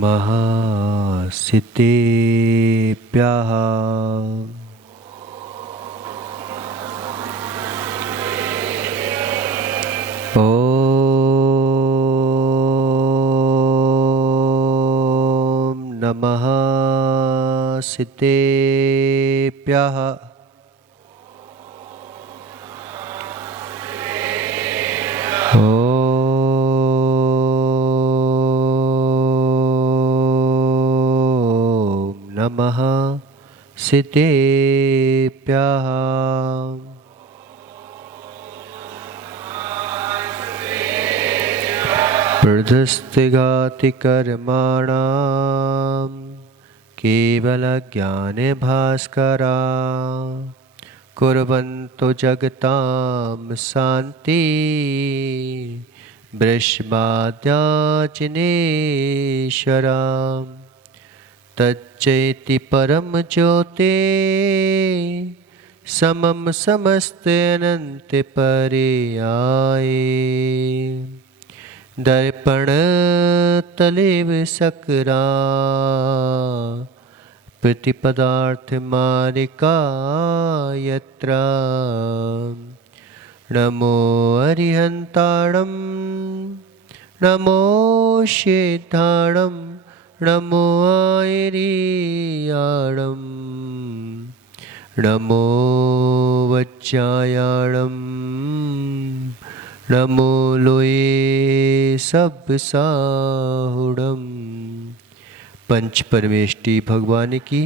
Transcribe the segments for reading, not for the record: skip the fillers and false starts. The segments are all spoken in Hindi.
नमः सितेभ्यः। ॐ नमः सितेभ्यः। नमः सितेभ्यः। प्रदस्तिघाति कर्माणां केवलज्ञाने भास्करा कुर्वन्तो जगतां शान्ति वृषभाद्याचिनेश्वराम् तच्चैति परम ज्योते समम समस्ते अनंत पर्याये दर्पण तलेव सकरा प्रतिपदार्थ मारिका यत्र नमो अरिहंताणं नमो शेताणं नमो आयरियाणं नमो वज्रायाणं नमो लोये सबसाहुडम। पंच परमेष्टि भगवान की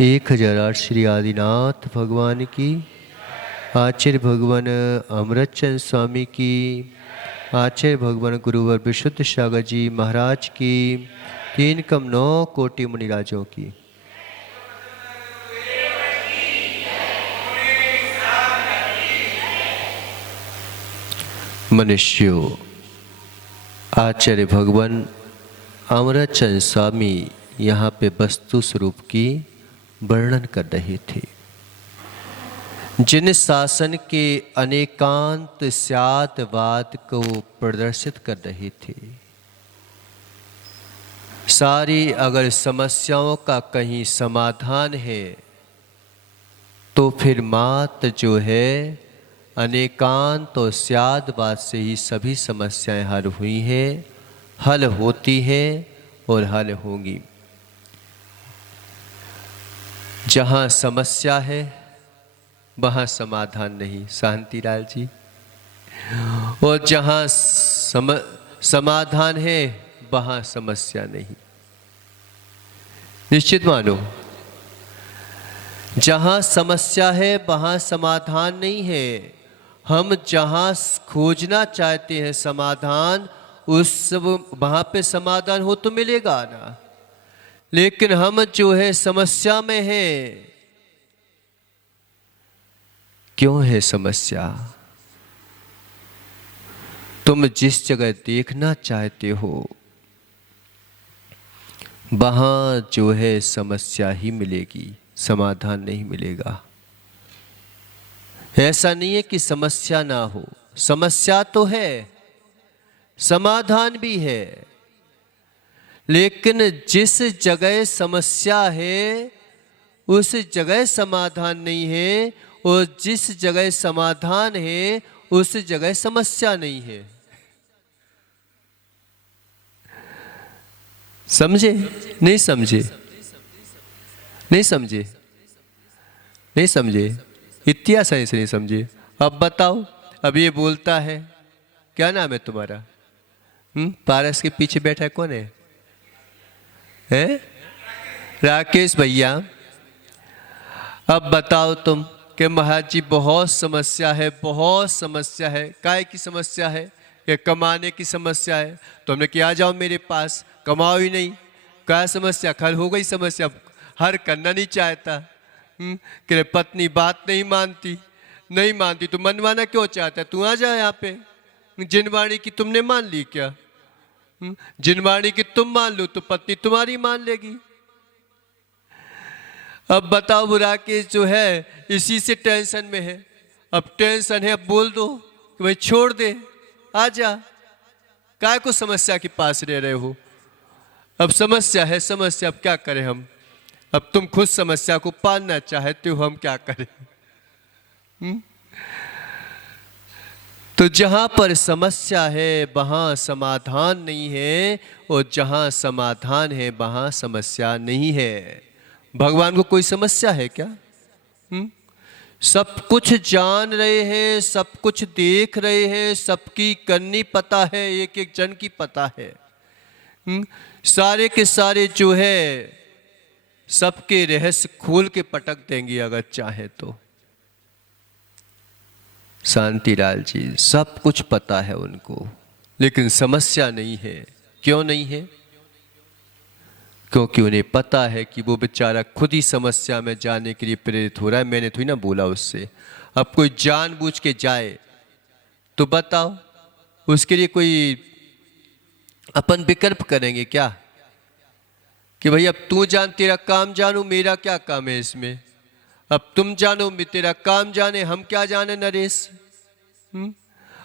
1008 श्री आदिनाथ भगवान की, आचार्य भगवान अमृतचंद स्वामी की, आचार्य भगवान गुरुवर विशुद्ध सागर जी महाराज की, 3,9 कोटि मुनिराजों की। मनुष्यों, आचार्य भगवान अमृतचंद स्वामी यहाँ पे वस्तु स्वरूप की वर्णन कर रहे थे। जिन शासन के अनेकांत स्यादवाद को प्रदर्शित कर रहे थे। सारी अगर समस्याओं का कहीं समाधान है तो फिर मात्र जो है अनेकांत और स्यादवाद से ही सभी समस्याएं हल हुई हैं, हल होती हैं और हल होंगी। जहाँ समस्या है वहाँ समाधान नहीं, शांतिलाल जी, और जहाँ समाधान है वहाँ समस्या नहीं। निश्चित मानो, जहाँ समस्या है वहाँ समाधान नहीं है। हम जहाँ खोजना चाहते हैं समाधान, उस वहाँ पे समाधान हो तो मिलेगा ना। लेकिन हम जो है समस्या में हैं। क्यों है समस्या? तुम जिस जगह देखना चाहते हो वहां जो है समस्या ही मिलेगी, समाधान नहीं मिलेगा। ऐसा नहीं है कि समस्या ना हो, समस्या तो है, समाधान भी है। लेकिन जिस जगह समस्या है उस जगह समाधान नहीं है, और जिस जगह समाधान है उस जगह समस्या नहीं है। समझे? नहीं समझे? नहीं समझे? नहीं समझे? इतिहास सही से नहीं समझे। अब बताओ, अब ये बोलता है, क्या नाम है तुम्हारा? पारस के पीछे बैठा है कौन है? हैं? राकेश भैया। अब बताओ तुम कि महाराज जी बहुत समस्या है, बहुत समस्या है। काय की समस्या है? कि कमाने की समस्या है। तो हमने कि आ जाओ मेरे पास, कमाओ ही नहीं। क्या समस्या? खल हो गई समस्या, हर करना नहीं चाहता। कि पत्नी बात नहीं मानती, नहीं मानती तो मनवाना क्यों चाहता है? तू आ जा यहाँ पे। जिनवाणी की तुमने मान ली क्या? जिनवाणी की तुम मान लो तो पत्नी तुम्हारी मान लेगी। अब बताओ, वो राकेश जो है इसी से टेंशन में है। अब टेंशन है, अब बोल दो कि भाई छोड़ दे, आ जा, काय को समस्या के पास रह रहे हो? अब समस्या है, समस्या, अब क्या करें हम? अब तुम खुद समस्या को पालना चाहते हो, हम क्या करें? तो जहां पर समस्या है वहां समाधान नहीं है, और जहां समाधान है वहां समस्या नहीं है। भगवान को कोई समस्या है क्या? सब कुछ जान रहे हैं, सब कुछ देख रहे हैं, सबकी करनी पता है, एक एक जन की पता है। सारे के सारे जो है सबके रहस्य खोल के पटक देंगे अगर चाहे तो। शांतिलाल जी, सब कुछ पता है उनको, लेकिन समस्या नहीं है। क्यों नहीं है? क्योंकि उन्हें पता है कि वो बेचारा खुद ही समस्या में जाने के लिए प्रेरित हो रहा है। मैंने थोड़ी ना बोला उससे। अब कोई जानबूझ के जाए तो बताओ, उसके लिए कोई अपन विकल्प करेंगे क्या कि भाई अब तू जान, तेरा काम जानू, मेरा क्या काम है इसमें? अब तुम जानो, तेरा काम जाने, हम क्या जाने नरेश?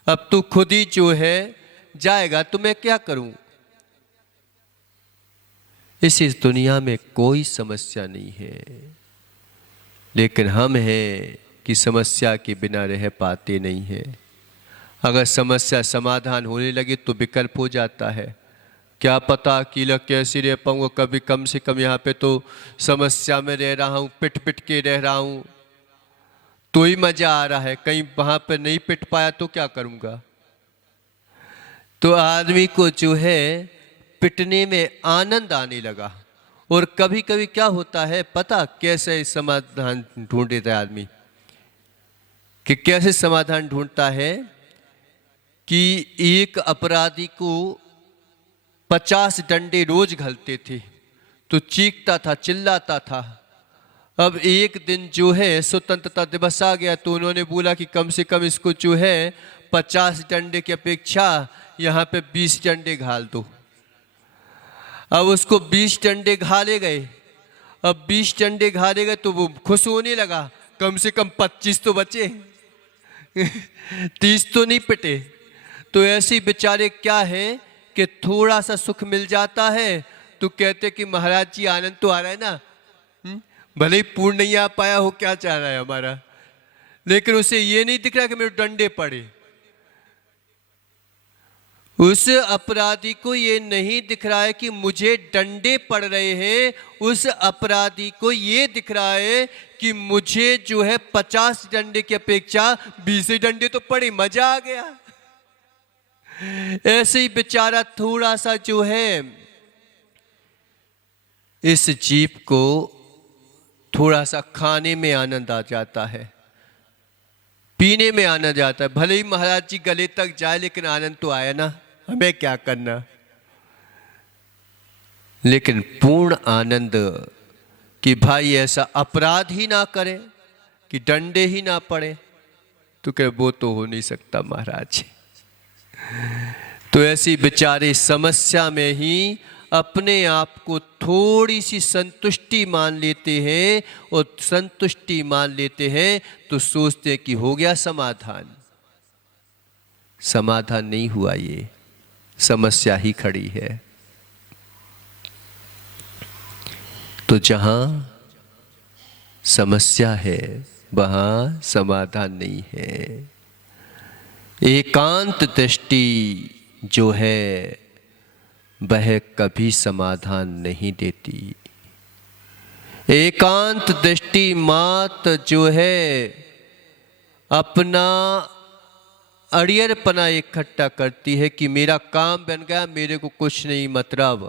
अब तू खुद ही जो है जाएगा तो मैं क्या करूं? इस दुनिया में कोई समस्या नहीं है, लेकिन हम हैं कि समस्या के बिना रह पाते नहीं है। अगर समस्या समाधान होने लगे तो विकल्प हो जाता है। क्या पता अकेला कैसे रह पाऊंगा, कभी कम से कम यहाँ पे तो समस्या में रह रहा हूँ, पिट पिट के रह रहा हूँ तो ही मजा आ रहा है, कहीं वहां पर नहीं पिट पाया तो क्या करूंगा? तो आदमी को जो है पिटने में आनंद आने लगा। और कभी कभी क्या होता है पता, कैसे समाधान ढूंढ लेता है आदमी, कि कैसे समाधान ढूंढता है कि एक अपराधी को 50 डंडे रोज घलते थे तो चीखता था, चिल्लाता था। अब एक दिन जो है स्वतंत्रता दिवस आ गया तो उन्होंने बोला कि कम से कम इसको जो है 50 डंडे की अपेक्षा यहाँ पे 20 डंडे घाल दो। अब उसको 20 डंडे घाले गए। अब 20 डंडे घाले गए तो वो खुश होने लगा, कम से कम 25 तो बचे 30 तो नहीं पिटे। तो ऐसे ही बेचारे क्या है कि थोड़ा सा सुख मिल जाता है तो कहते कि महाराज जी आनंद तो आ रहा है ना, भले ही पूर्ण नहीं आ पाया हो, क्या चाह रहा है हमारा, लेकिन उसे ये नहीं दिख रहा कि मेरे डंडे पड़े। उस अपराधी को ये नहीं दिख रहा है कि मुझे डंडे पड़ रहे हैं, उस अपराधी को ये दिख रहा है कि मुझे जो है 50 डंडे की अपेक्षा 20 डंडे तो पड़े, मजा आ गया। ऐसे ही बेचारा थोड़ा सा जो है इस जीव को थोड़ा सा खाने में आनंद आ जाता है, पीने में आनंद आता है। भले ही महाराज जी गले तक जाए लेकिन आनंद तो आया ना, हमें क्या करना। लेकिन पूर्ण आनंद कि भाई ऐसा अपराध ही ना करे, कि डंडे ही ना पड़े, तो कहे वो तो हो नहीं सकता महाराज। तो ऐसी बेचारे समस्या में ही अपने आप को थोड़ी सी संतुष्टि मान लेते हैं, और संतुष्टि मान लेते हैं तो सोचते हैं कि हो गया समाधान। समाधान नहीं हुआ, ये समस्या ही खड़ी है। तो जहां समस्या है वहां समाधान नहीं है। एकांत दृष्टि जो है वह कभी समाधान नहीं देती। एकांत दृष्टि मात्र जो है अपना अड़ियरपना इकट्ठा करती है कि मेरा काम बन गया, मेरे को कुछ नहीं मतलब,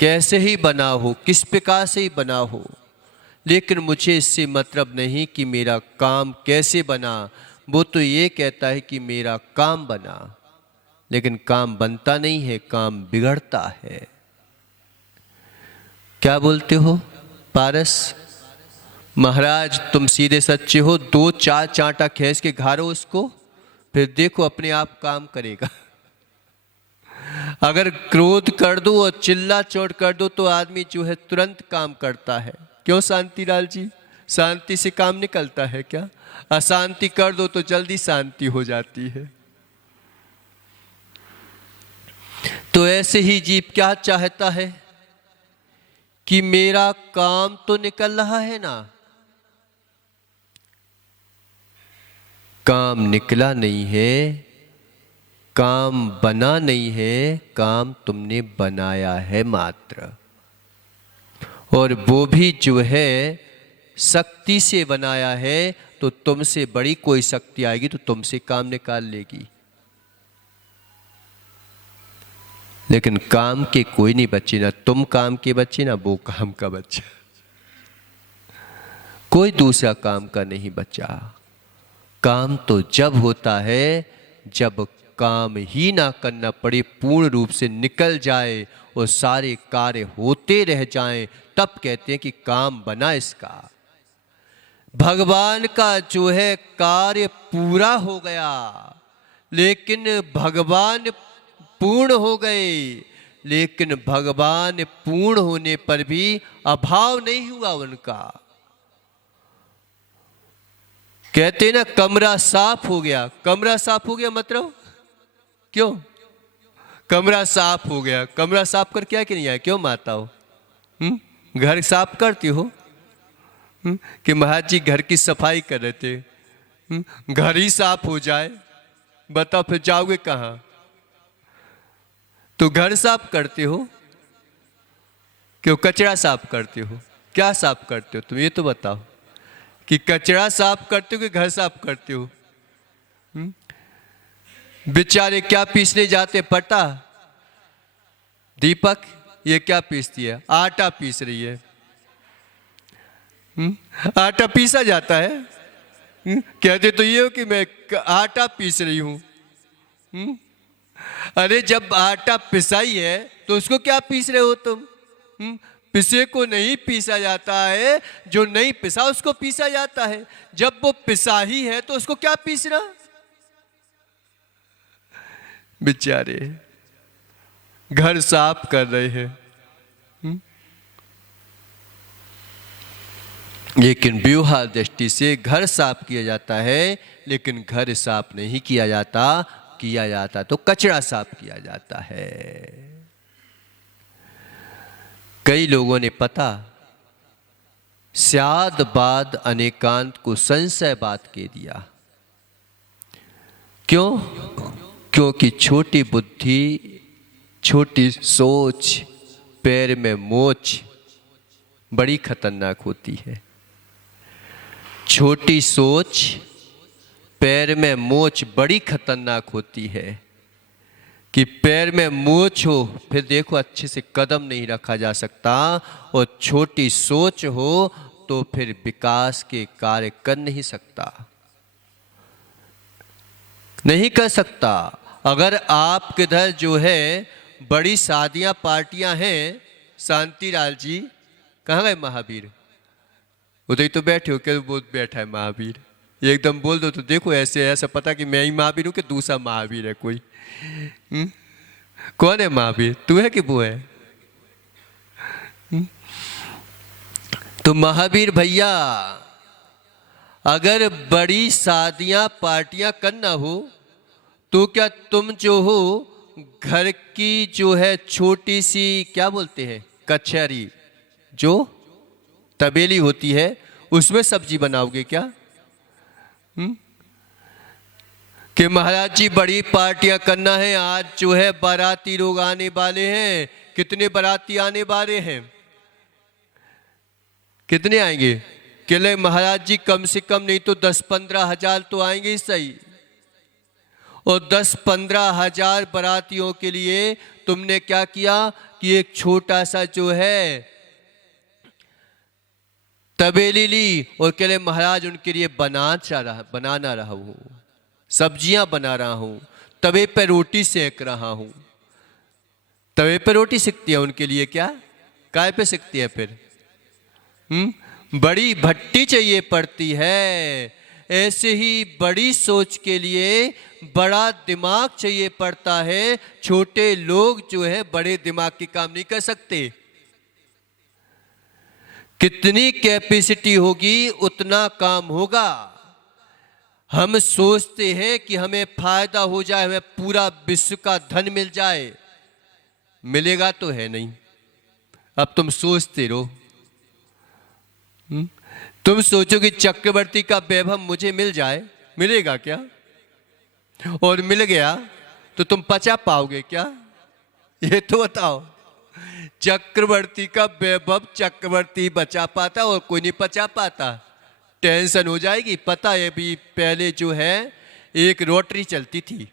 कैसे ही बना हो, किस प्रकार से ही बना हो, लेकिन मुझे इससे मतलब नहीं कि मेरा काम कैसे बना। वो तो ये कहता है कि मेरा काम बना, लेकिन काम बनता नहीं है, काम बिगड़ता है। क्या बोलते हो पारस? महाराज तुम सीधे सच्चे हो, 2-4 चांटा खींच के घारो उसको, फिर देखो अपने आप काम करेगा। अगर क्रोध कर दो और चिल्ला चोट कर दो तो आदमी जो है तुरंत काम करता है। क्यों शांतिलाल जी? शांति से काम निकलता है क्या? अशांति कर दो तो जल्दी शांति हो जाती है। तो ऐसे ही जीव क्या चाहता है कि मेरा काम तो निकल रहा है ना, काम निकला नहीं है, काम बना नहीं है, काम तुमने बनाया है मात्र। और वो भी जो है शक्ति से बनाया है, तो तुमसे बड़ी कोई शक्ति आएगी तो तुमसे काम निकाल लेगी। लेकिन काम के कोई नहीं बच्चे, ना तुम काम के बच्चे ना वो काम का बच्चा, कोई दूसरा काम का नहीं बच्चा। काम तो जब होता है जब काम ही ना करना पड़े, पूर्ण रूप से निकल जाए और सारे कार्य होते रह जाएं, तब कहते हैं कि काम बना इसका। भगवान का जो है कार्य पूरा हो गया, लेकिन भगवान पूर्ण हो गए, लेकिन भगवान पूर्ण होने पर भी अभाव नहीं हुआ उनका। कहते ना कमरा साफ हो गया, कमरा साफ हो गया मतलब क्यों? कमरा साफ हो गया, कमरा साफ कर क्या कि नहीं आया, क्यों माता हो? घर साफ करती हो? कि महाराज जी घर की सफाई कर रहे थे, घर ही साफ हो जाए, बताओ फिर जाओगे कहाँ? तो घर साफ करते हो क्यों? कचरा साफ करते हो? क्या साफ करते हो तुम ये तो बताओ, कि कचरा साफ करते हो कि घर साफ करते हो? बेचारे क्या पीसने जाते पता? दीपक ये क्या पीसती है? आटा पीस रही है। आटा पीसा जाता है? कहते तो ये हो कि मैं आटा पीस रही हूं। अरे जब आटा पिसाई है तो उसको क्या पीस रहे हो तुम? पिसे को नहीं पीसा जाता है, जो नहीं पिसा उसको पीसा जाता है। जब वो पिसा ही है तो उसको क्या पीसना? बेचारे घर साफ कर रहे हैं, लेकिन व्यवहार दृष्टि से घर साफ किया जाता है, लेकिन घर साफ नहीं किया जाता तो कचरा साफ किया जाता है। कई लोगों ने पता स्याद बाद अनेकांत को संशय बात के दिया। क्यों? क्योंकि छोटी बुद्धि, छोटी सोच, पैर में मोच बड़ी खतरनाक होती है। छोटी सोच, पैर में मोच बड़ी खतरनाक होती है। कि पैर में मोच हो फिर देखो अच्छे से कदम नहीं रखा जा सकता, और छोटी सोच हो तो फिर विकास के कार्य कर नहीं सकता, नहीं कर सकता। अगर आप किधर जो है बड़ी शादियां पार्टियां हैं, शांतिलाल जी कहाँ गए? महावीर उधर ही तो बैठे हो, क्या बोल बैठा है महावीर? ये एकदम बोल दो तो देखो ऐसे ऐसा पता कि मैं ही महावीर हूं कि दूसरा महावीर है कोई। कौन है महावीर? तू है कि वो है? तो महावीर भैया अगर बड़ी शादियां पार्टियां करना हो तो क्या तुम जो हो घर की जो है छोटी सी क्या बोलते हैं कचहरी, जो तबेली होती है, उसमें सब्जी बनाओगे क्या? कि महाराज जी बड़ी पार्टियां करना है, आज जो है बाराती लोग आने वाले हैं। कितने बाराती आने वाले हैं? कितने आएंगे? कि महाराज जी कम से कम नहीं तो 10-15 हजार तो आएंगे ही सही। और 10-15 हजार बारातियों के लिए तुमने क्या किया कि एक छोटा सा जो है तबेली ली और कह ले महाराज उनके लिए बनाना रहा हूं, सब्जियां बना रहा हूं, तवे पे रोटी सेक रहा हूं। तवे पे रोटी सेकती है उनके लिए, क्या काय पे सेकती है फिर? बड़ी भट्टी चाहिए पड़ती है। ऐसे ही बड़ी सोच के लिए बड़ा दिमाग चाहिए पड़ता है। छोटे लोग जो है बड़े दिमाग की काम नहीं कर सकते। कितनी कैपेसिटी होगी उतना काम होगा। हम सोचते हैं कि हमें फायदा हो जाए, हमें पूरा विश्व का धन मिल जाए, मिलेगा तो है नहीं। अब तुम सोचते रहो। तुम सोचो कि चक्रवर्ती का वैभव मुझे मिल जाए, मिलेगा क्या? और मिल गया तो तुम पचा पाओगे क्या? ये तो बताओ। चक्रवर्ती का वैभव चक्रवर्ती बचा पाता और कोई नहीं पचा पाता। टेंशन हो जाएगी। पता है भी पहले जो है एक लॉटरी चलती थी,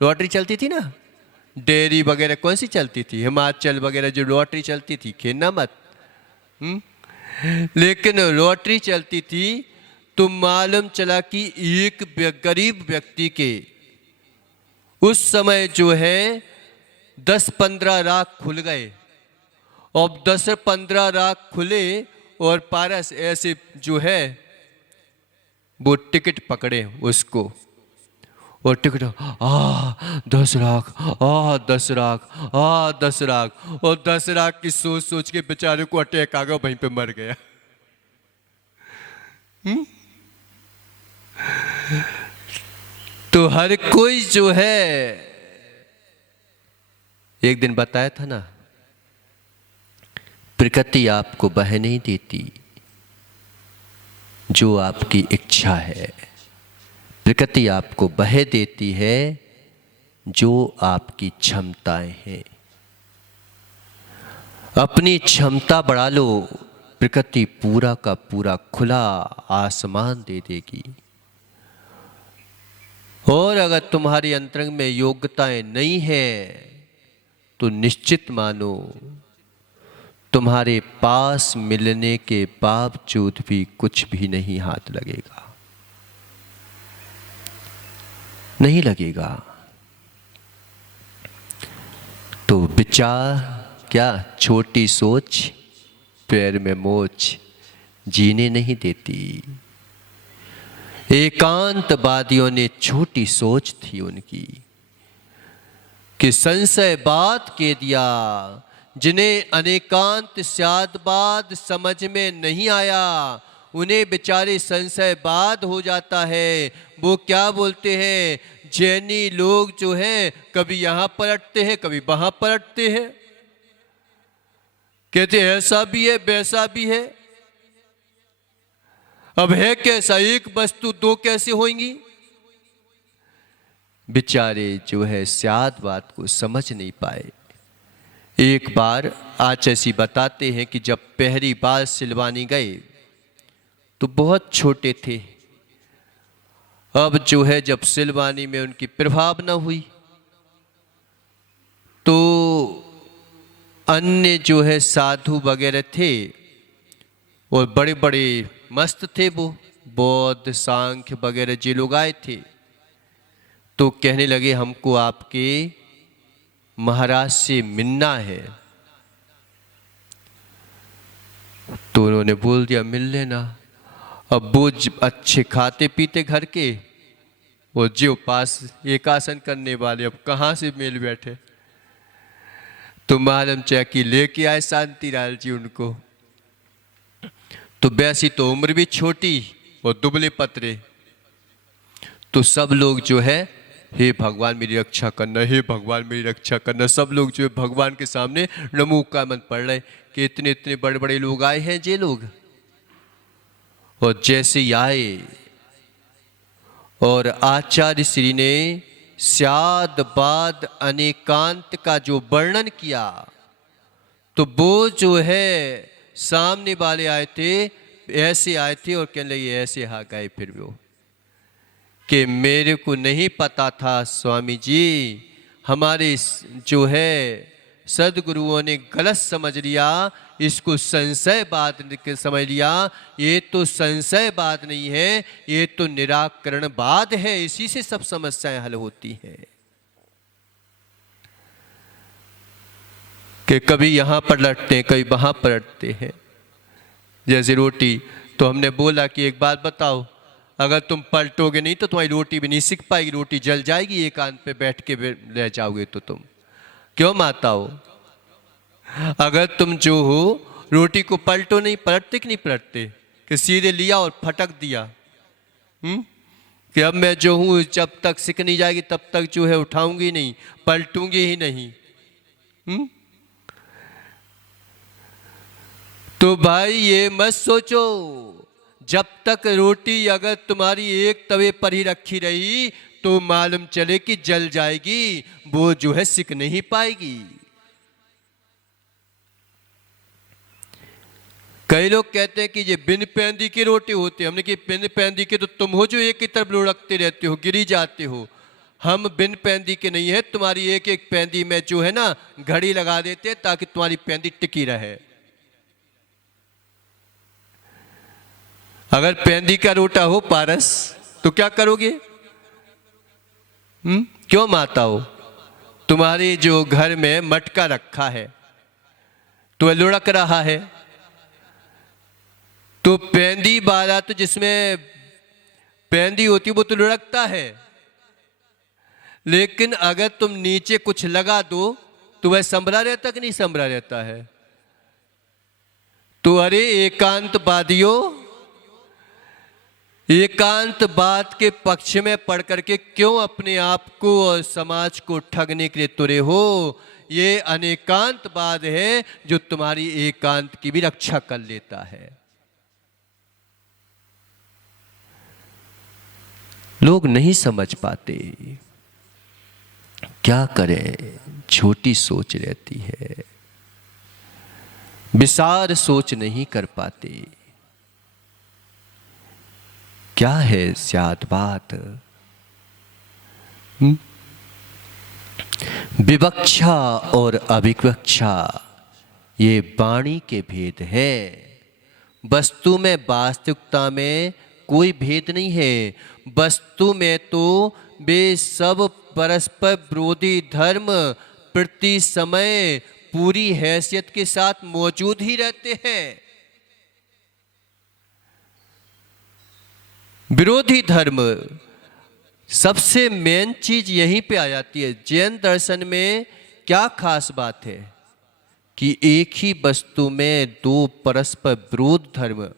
लॉटरी चलती थी ना, डेयरी वगैरह कौन सी चलती थी, हिमाचल वगैरह जो लॉटरी चलती थी, खेलना मत। लेकिन लॉटरी चलती थी तो मालूम चला कि एक गरीब व्यक्ति के उस समय जो है 10-15 लाख खुल गए। और 10-15 लाख खुले और पारस ऐसे जो है वो टिकट पकड़े उसको, और टिकट 10 लाख 10 लाख 10 लाख, और 10 लाख की सोच सोच के बेचारे को अटैक आ गया, वहीं पे मर गया। तो हर कोई जो है, एक दिन बताया था ना, प्रकृति आपको बह नहीं देती जो आपकी इच्छा है, प्रकृति आपको बह देती है जो आपकी क्षमताएं हैं। अपनी क्षमता बढ़ा लो, प्रकृति पूरा का पूरा खुला आसमान दे देगी। और अगर तुम्हारी अंतरंग में योग्यताएं नहीं है तो निश्चित मानो तुम्हारे पास मिलने के बावजूद भी कुछ भी नहीं हाथ लगेगा, नहीं लगेगा। तो विचार क्या, छोटी सोच पैर में मोच जीने नहीं देती। एकांतवादियों ने छोटी सोच थी उनकी कि संशयवाद के दिया, जिन्हें अनेकांत शादवाद समझ में नहीं आया उन्हें बेचारे संशयवाद हो जाता है। वो क्या बोलते हैं, जैनी लोग जो हैं कभी यहां पलटते हैं कभी वहां पलटते हैं, कहते ऐसा भी है वैसा भी है। अब है कैसा, एक वस्तु दो कैसे होंगी? बेचारे जो है शादवाद को समझ नहीं पाए। एक बार आचार्य बताते हैं कि जब पहली बार सिलवानी गए तो बहुत छोटे थे। अब जो है जब सिलवानी में उनकी प्रभाव न हुई तो अन्य जो है साधु वगैरह थे और बड़े बड़े मस्त थे, वो बौद्ध सांख्य वगैरह जो लोग आए थे, तो कहने लगे हमको आपके महाराज से मिलना है। तो उन्होंने बोल दिया मिल लेना। अब वो अच्छे खाते पीते घर के और जो पास एक आसन करने वाले, अब कहाँ से मेल बैठे। तो मालूम चैकी लेके आए शांतिलाल जी उनको। तो वैसी तो उम्र भी छोटी और दुबले पतरे। तो सब लोग जो है हे भगवान मेरी रक्षा करना, हे भगवान मेरी रक्षा करना, सब लोग जो है भगवान के सामने नमो का मन पढ़ रहे कि इतने इतने बड़े बड़े लोग आए हैं जे लोग। और जैसे ही आए और आचार्य श्री ने शादवाद अनेकांत का जो वर्णन किया, तो वो जो है सामने वाले आए थे, ऐसे आए थे और कहने लगे ऐसे हाँ गए फिर वो कि मेरे को नहीं पता था स्वामी जी, हमारे जो है सदगुरुओं ने गलत समझ लिया, इसको संशयवाद समझ लिया। ये तो संशयवाद नहीं है, ये तो निराकरणवाद है, इसी से सब समस्याएं हल होती हैं। कि कभी यहां पर लटते हैं कभी वहां पर लटते हैं। जैसे रोटी, तो हमने बोला कि एक बात बताओ, अगर तुम पलटोगे नहीं तो तुम्हारी रोटी भी नहीं सीख पाएगी, रोटी जल जाएगी एकांत पे बैठ के ले जाओगे तो तुम। क्यों माताओ, अगर तुम जो हो रोटी को पलटो नहीं, पलटते कि नहीं पलटते, कि सीधे लिया और फटक दिया। कि अब मैं जो हूं जब तक सीख नहीं जाएगी तब तक जो है उठाऊंगी नहीं, पलटूंगी ही नहीं। तो भाई ये मत सोचो, जब तक रोटी अगर तुम्हारी एक तवे पर ही रखी रही तो मालूम चले कि जल जाएगी, वो जो है सिक नहीं पाएगी। कई लोग कहते हैं कि ये बिन पैंदी की रोटी होती है। हमने कि बिन पैंदी के तो तुम हो जो एक ही तरफ लुढ़कते रहते हो, गिरी जाते हो। हम बिन पैंदी के नहीं है, तुम्हारी एक एक पैंदी में जो है ना घड़ी लगा देते हैं ताकि तुम्हारी पैंदी टिकी रहे। अगर पैंदी का रोटा हो पारस तो क्या करोगे? क्यों माता हो? तुम्हारी जो घर में मटका रखा है तो लुढ़क रहा है, तो पैंदी वाला तो जिसमें पैंदी होती है वो तो लुढ़कता है, लेकिन अगर तुम नीचे कुछ लगा दो तो वह संभला रहता कि नहीं संभला रहता है? तो अरे एकांतवादियों, एकांतवाद के पक्ष में पढ़ करके क्यों अपने आप को और समाज को ठगने के लिए तुरे हो? ये अनेकांतवाद है जो तुम्हारी एकांत की भी रक्षा कर लेता है। लोग नहीं समझ पाते, क्या करें, छोटी सोच रहती है, विशाल सोच नहीं कर पाते। क्या है ज्यादा बात? विवक्षा और अभिवक्षा ये वाणी के भेद है। वस्तु में वास्तविकता में कोई भेद नहीं है। वस्तु में तो वे सब परस्पर विरोधी धर्म प्रति समय पूरी हैसियत के साथ मौजूद ही रहते हैं। विरोधी धर्म सबसे मेन चीज यहीं पे आ जाती है। जैन दर्शन में क्या खास बात है कि एक ही वस्तु में दो परस्पर विरोध धर्म,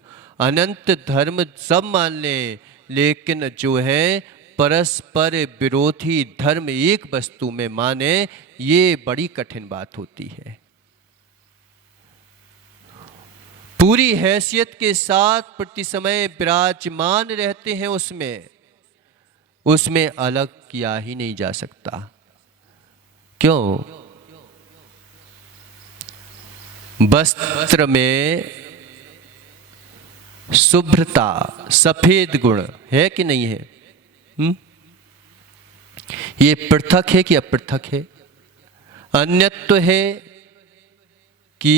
अनंत धर्म सब मान लें, लेकिन जो है परस्पर विरोधी धर्म एक वस्तु में माने, ये बड़ी कठिन बात होती है। पूरी हैसियत के साथ प्रति समय विराजमान रहते हैं, उसमें अलग किया ही नहीं जा सकता। क्यों? वस्त्र में शुभ्रता, सफेद गुण है कि नहीं है? ये पृथक है कि अपृथक है? अन्यत्व है कि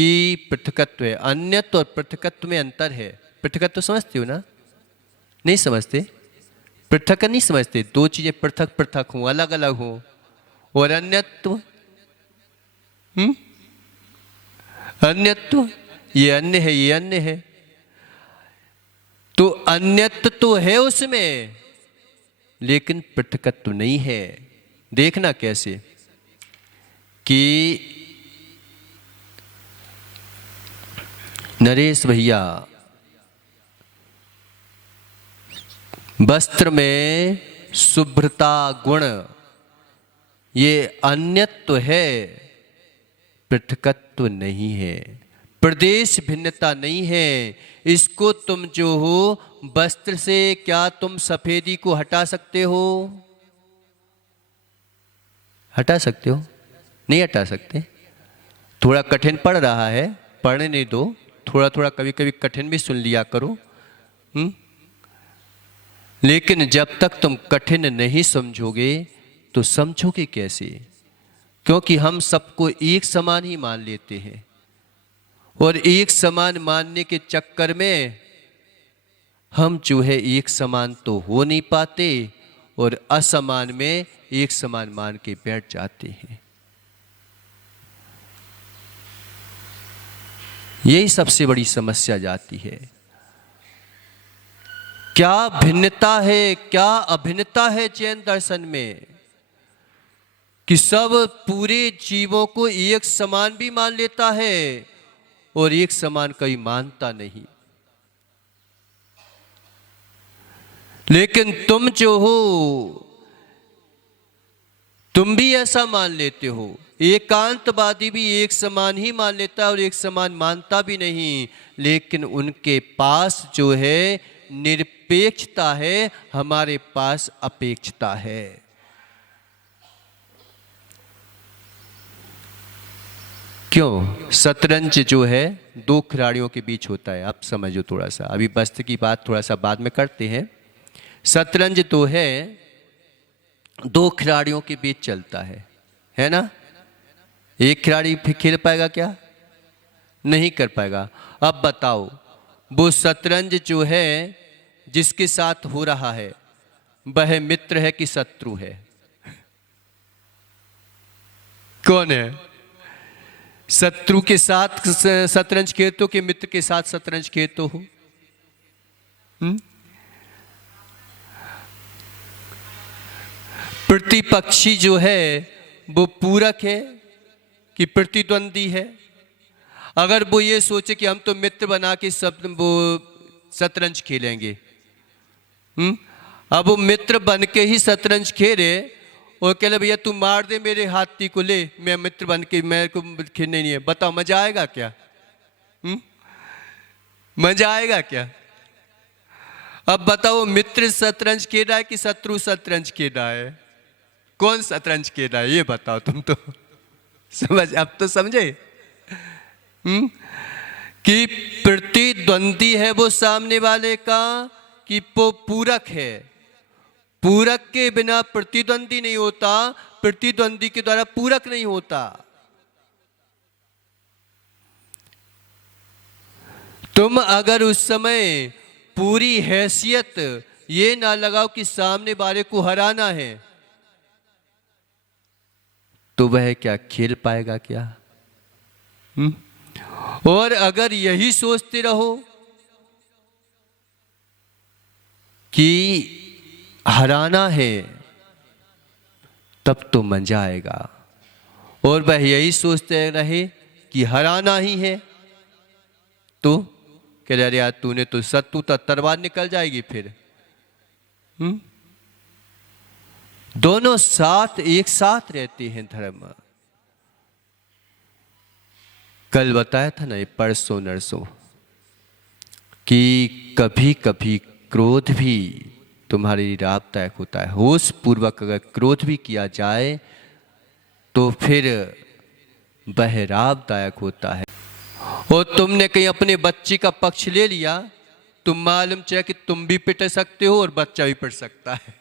पृथकत्व है? अन्यत्व और पृथकत्व में अंतर है। पृथकत्व समझते हो ना? नहीं समझते? पृथक नहीं समझते। दो चीजें पृथक पृथक हों, अलग अलग हों। और अन्यत्व, अन्यत्व ये अन्य है, ये अन्य है। तो अन्यत्व तो है उसमें, लेकिन पृथकत्व नहीं है। देखना कैसे कि नरेश भैया, वस्त्र में शुभ्रता गुण ये अन्यत्व है, पृथकत्व नहीं है। प्रदेश भिन्नता नहीं है। इसको तुम जो हो वस्त्र से क्या तुम सफेदी को हटा सकते हो? हटा सकते हो? नहीं हटा सकते। थोड़ा कठिन पड़ रहा है, पढ़ने नहीं दो। थोड़ा थोड़ा कभी कभी कठिन भी सुन लिया करो। लेकिन जब तक तुम कठिन नहीं समझोगे तो समझोगे कैसे? क्योंकि हम सबको एक समान ही मान लेते हैं, और एक समान मानने के चक्कर में हम जो है एक समान तो हो नहीं पाते, और असमान में एक समान मान के बैठ जाते हैं। यही सबसे बड़ी समस्या जाती है। क्या भिन्नता है, क्या अभिन्नता है जैन दर्शन में, कि सब पूरे जीवों को एक समान भी मान लेता है और एक समान कोई मानता नहीं। लेकिन तुम जो हो, तुम भी ऐसा मान लेते हो एकांतवादी भी एक समान ही मान लेता है और एक समान मानता भी नहीं, लेकिन उनके पास जो है निरपेक्षता है, हमारे पास अपेक्षता है। क्यों? शतरंज जो है दो खिलाड़ियों के बीच होता है। आप समझो थोड़ा सा, अभी बस्त की बात थोड़ा सा बाद में करते हैं। शतरंज तो है दो खिलाड़ियों के बीच चलता है ना? एक खिलाड़ी खेल पाएगा क्या? नहीं कर पाएगा। अब बताओ, वो शतरंज जो है जिसके साथ हो रहा है वह मित्र है कि शत्रु है? कौन है? शत्रु के साथ शतरंज खेलते हो कि मित्र के साथ शतरंज खेलते हो? प्रतिपक्षी जो है वो पूरक है कि प्रतिद्वंदी है? अगर वो ये सोचे कि हम तो मित्र बना के सब वो शतरंज खेलेंगे, अब वो मित्र बन के ही शतरंज खेले और कह ले भैया तू मार दे मेरे हाथी को, ले मैं मित्र बन के, मेरे को खेलने नहीं है, बताओ मजा आएगा क्या? मजा आएगा क्या? अब बताओ, मित्र शतरंज खेल रहा है कि शत्रु शतरंज खेल रहा है? कौन शतरंज खेल रहा है ये बताओ तुम तो। समझ, अब तो समझे कि प्रतिद्वंदी है वो सामने वाले का कि वो पूरक है? पूरक के बिना प्रतिद्वंदी नहीं होता, प्रतिद्वंदी के द्वारा पूरक नहीं होता। तुम अगर उस समय पूरी हैसियत ये ना लगाओ कि सामने वाले को हराना है, तो वह क्या खेल पाएगा क्या? और अगर यही सोचते रहो कि हराना है, तब तो मजा आएगा। और वह यही सोचते रहे कि हराना ही है, तो कह रहे यार तूने तो शत्रु तक तलवार निकल जाएगी फिर। दोनों साथ एक साथ रहते हैं धर्म। कल बताया था ना, ये परसों नरसों, कि कभी कभी क्रोध भी तुम्हारे लिए लाभदायक होता है। होश पूर्वक अगर क्रोध भी किया जाए तो फिर वह लाभदायक होता है। और तुमने कहीं अपने बच्चे का पक्ष ले लिया, तुम मालूम चाहे कि तुम भी पिट सकते हो और बच्चा भी पिट सकता है।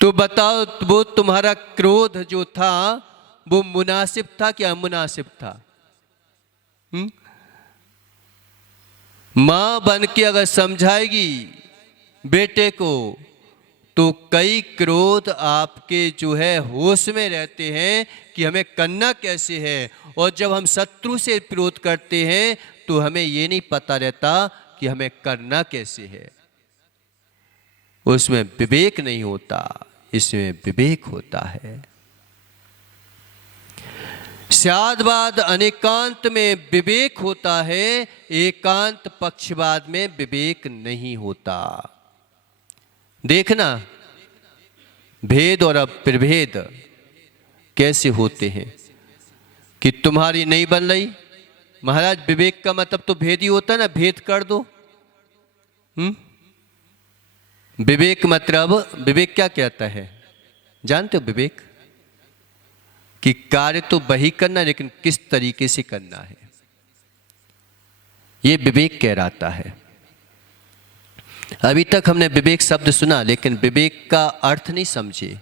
तो बताओ, वो तुम्हारा क्रोध जो था वो मुनासिब था कि अमुनासिब था? मां बन के अगर समझाएगी बेटे को, तो कई क्रोध आपके जो है होश में रहते हैं कि हमें करना कैसे है। और जब हम शत्रु से विरोध करते हैं तो हमें ये नहीं पता रहता कि हमें करना कैसे है। उसमें विवेक नहीं होता, इसमें विवेक होता है। स्यादवाद अनेकांत में विवेक होता है, एकांत पक्षवाद में विवेक नहीं होता। देखना भेद और प्रभेद कैसे होते हैं कि तुम्हारी नहीं बन रही, महाराज विवेक का मतलब तो भेद ही होता है ना, भेद कर दो। विवेक मतलब, विवेक क्या कहता है जानते हो? विवेक कि कार्य तो वही करना लेकिन किस तरीके से करना है, ये विवेक कहलाता है। अभी तक हमने विवेक शब्द सुना लेकिन विवेक का अर्थ नहीं समझे।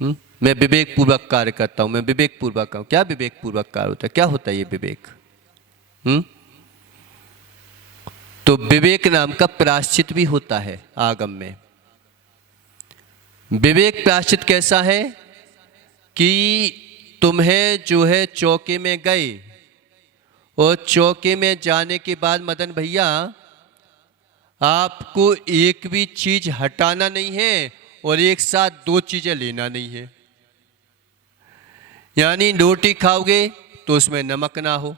मैं विवेक पूर्वक कार्य करता हूं, मैं विवेक पूर्वक हूं। क्या विवेक पूर्वक कार्य होता है? क्या होता है ये विवेक? तो विवेक नाम का प्रायश्चित भी होता है आगम में। विवेक प्रायश्चित कैसा है कि तुम्हें जो है चौके में गए और चौके में जाने के बाद मदन भैया आपको एक भी चीज हटाना नहीं है और एक साथ दो चीजें लेना नहीं है। यानी रोटी खाओगे तो उसमें नमक ना हो,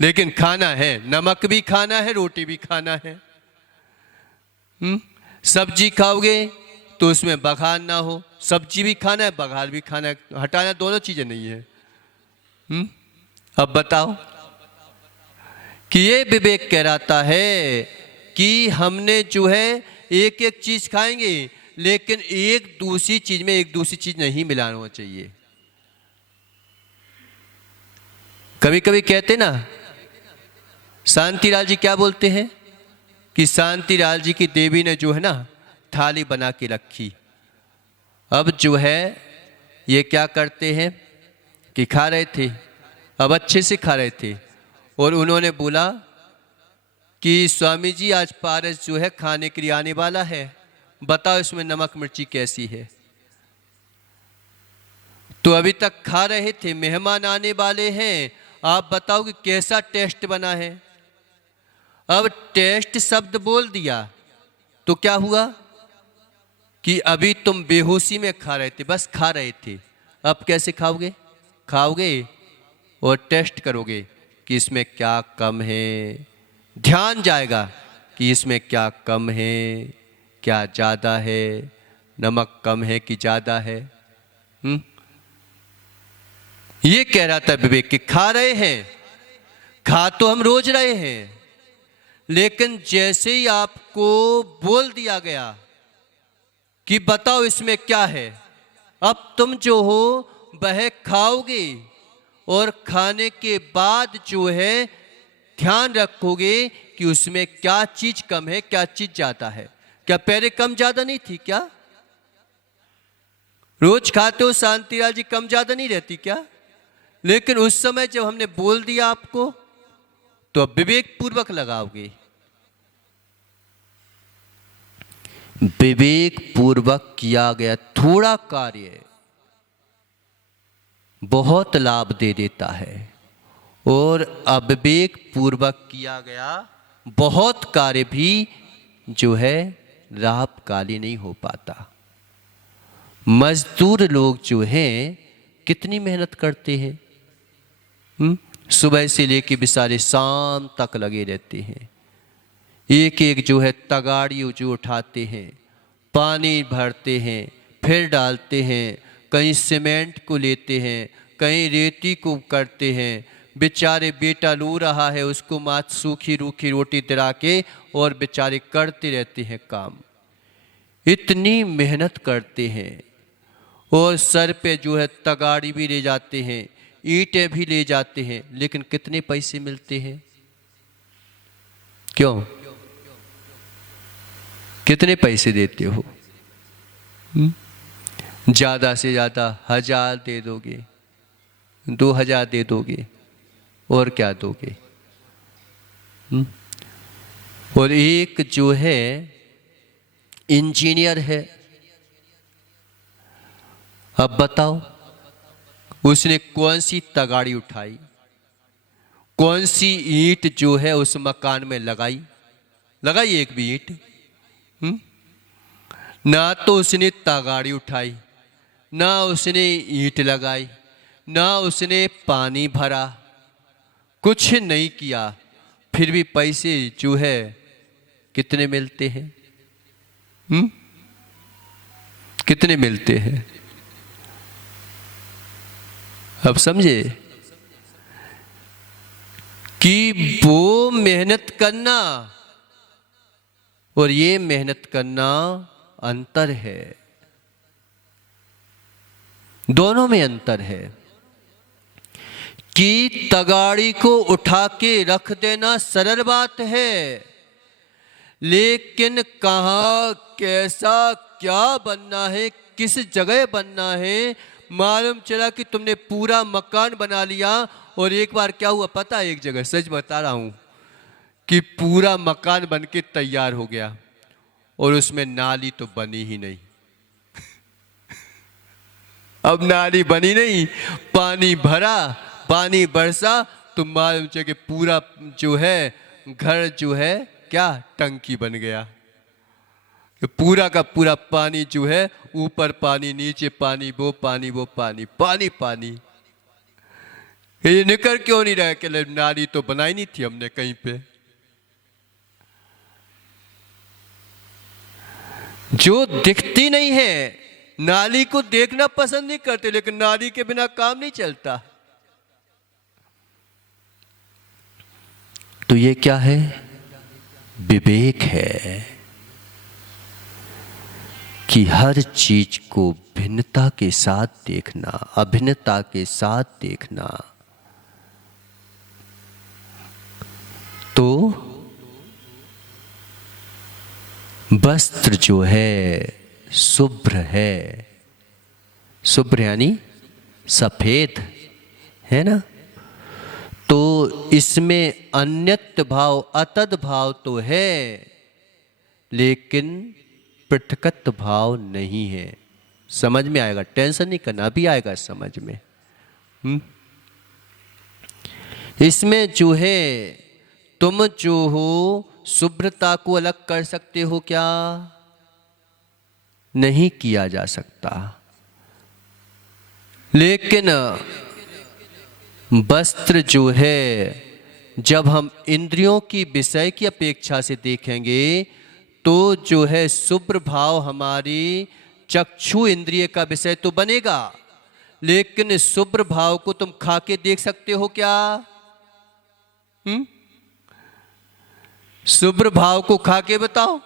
लेकिन खाना है, नमक भी खाना है रोटी भी खाना है। सब्जी खाओगे तो उसमें बघार ना हो। सब्जी भी खाना है, बघार भी खाना है, हटाना दोनों चीजें नहीं है। अब बताओ कि ये विवेक कहलाता है कि हमने जो है एक एक चीज खाएंगे, लेकिन एक दूसरी चीज में एक दूसरी चीज नहीं मिलाना चाहिए। कभी कभी कहते ना, शांतिलाल जी क्या बोलते हैं कि शांतिलाल जी की देवी ने जो है ना थाली बना के रखी। अब जो है ये क्या करते हैं कि खा रहे थे, अब अच्छे से खा रहे थे, और उन्होंने बोला कि स्वामी जी आज पारस जो है खाने के लिए आने वाला है, बताओ इसमें नमक मिर्ची कैसी है। तो अभी तक खा रहे थे, मेहमान आने वाले हैं, आप बताओ कि कैसा टेस्ट बना है। अब टेस्ट शब्द बोल दिया तो क्या हुआ कि अभी तुम बेहोशी में खा रहे थे, बस खा रहे थे। अब कैसे खाओगे? खाओगे और टेस्ट करोगे कि इसमें क्या कम है, ध्यान जाएगा कि इसमें क्या कम है, क्या ज़्यादा है, नमक कम है कि ज़्यादा है। ये कह रहा था विवेक कि खा रहे हैं, खा तो हम रोज रहे हैं, लेकिन जैसे ही आपको बोल दिया गया कि बताओ इसमें क्या है, अब तुम जो हो वह खाओगे और खाने के बाद जो है ध्यान रखोगे कि उसमें क्या चीज कम है, क्या चीज ज्यादा है। क्या पहले कम ज्यादा नहीं थी क्या? रोज खाते हो शांतिलाल जी, कम ज्यादा नहीं रहती क्या? लेकिन उस समय जब हमने बोल दिया आपको, तो अब विवेक पूर्वक लगाओगे। विवेक पूर्वक किया गया थोड़ा कार्य बहुत लाभ दे देता है, और अविवेक पूर्वक किया गया बहुत कार्य भी जो है लाभकारी नहीं हो पाता। मजदूर लोग जो हैं कितनी मेहनत करते हैं, सुबह से लेके बेचारे शाम तक लगे रहते हैं। एक एक जो है तगाड़ी जो उठाते हैं, पानी भरते हैं, फिर डालते हैं, कहीं सीमेंट को लेते हैं, कहीं रेती को करते हैं। बेचारे बेटा लो रहा है, उसको मात सूखी रूखी रोटी दिला के और बेचारे करते रहते हैं काम। इतनी मेहनत करते हैं, और सर पे जो है तगाड़ी भी ले जाते हैं, ईंटें भी ले जाते हैं, लेकिन कितने पैसे मिलते हैं? क्यों? कितने पैसे देते हो? ज्यादा से ज्यादा 1000 दे दोगे, 2000 दे दोगे, और क्या दोगे? और एक जो है इंजीनियर है, अब बताओ उसने कौन सी तगाड़ी उठाई, कौन सी ईंट जो है उस मकान में लगाई? लगाई एक भी ईंट? ना तो उसने तगाड़ी उठाई, ना उसने ईंट लगाई, ना उसने पानी भरा, कुछ नहीं किया, फिर भी पैसे जो है कितने मिलते हैं? कितने मिलते हैं? अब समझे कि वो मेहनत करना और ये मेहनत करना अंतर है, दोनों में अंतर है। कि तगाड़ी को उठा के रख देना सरल बात है, लेकिन कहाँ कैसा क्या बनना है, किस जगह बनना है, मालूम चला कि तुमने पूरा मकान बना लिया। और एक बार क्या हुआ पता है, एक जगह सच बता रहा हूं कि पूरा मकान बनके तैयार हो गया और उसमें नाली तो बनी ही नहीं। अब नाली बनी नहीं, पानी भरा, पानी बरसा, तो मालूम चला कि पूरा जो है घर जो है क्या टंकी बन गया। पूरा का पूरा पानी जो है, ऊपर पानी, नीचे पानी, वो पानी, वो पानी, पानी पानी। ये निकल क्यों नहीं रहा? कि नाली तो बनाई नहीं थी हमने कहीं पे। जो दिखती नहीं है, नाली को देखना पसंद नहीं करते, लेकिन नाली के बिना काम नहीं चलता। तो ये क्या है? विवेक है कि हर चीज को भिन्नता के साथ देखना, अभिन्नता के साथ देखना। तो वस्त्र जो है शुभ्र है, शुभ्र यानी सफेद है ना, तो इसमें अन्यत भाव, अतद भाव तो है, लेकिन पृथकत्व भाव नहीं है। समझ में आएगा, टेंशन नहीं करना, अभी आएगा समझ में। इसमें जो है तुम जो हो शुभ्रता को अलग कर सकते हो क्या? नहीं किया जा सकता। लेकिन वस्त्र जो है, जब हम इंद्रियों की विषय की अपेक्षा से देखेंगे तो जो है शुभ्र भाव हमारी चक्षु इंद्रिय का विषय तो बनेगा, लेकिन शुभ्र भाव को तुम खा के देख सकते हो क्या? शुभ्र भाव को खा के बताओ।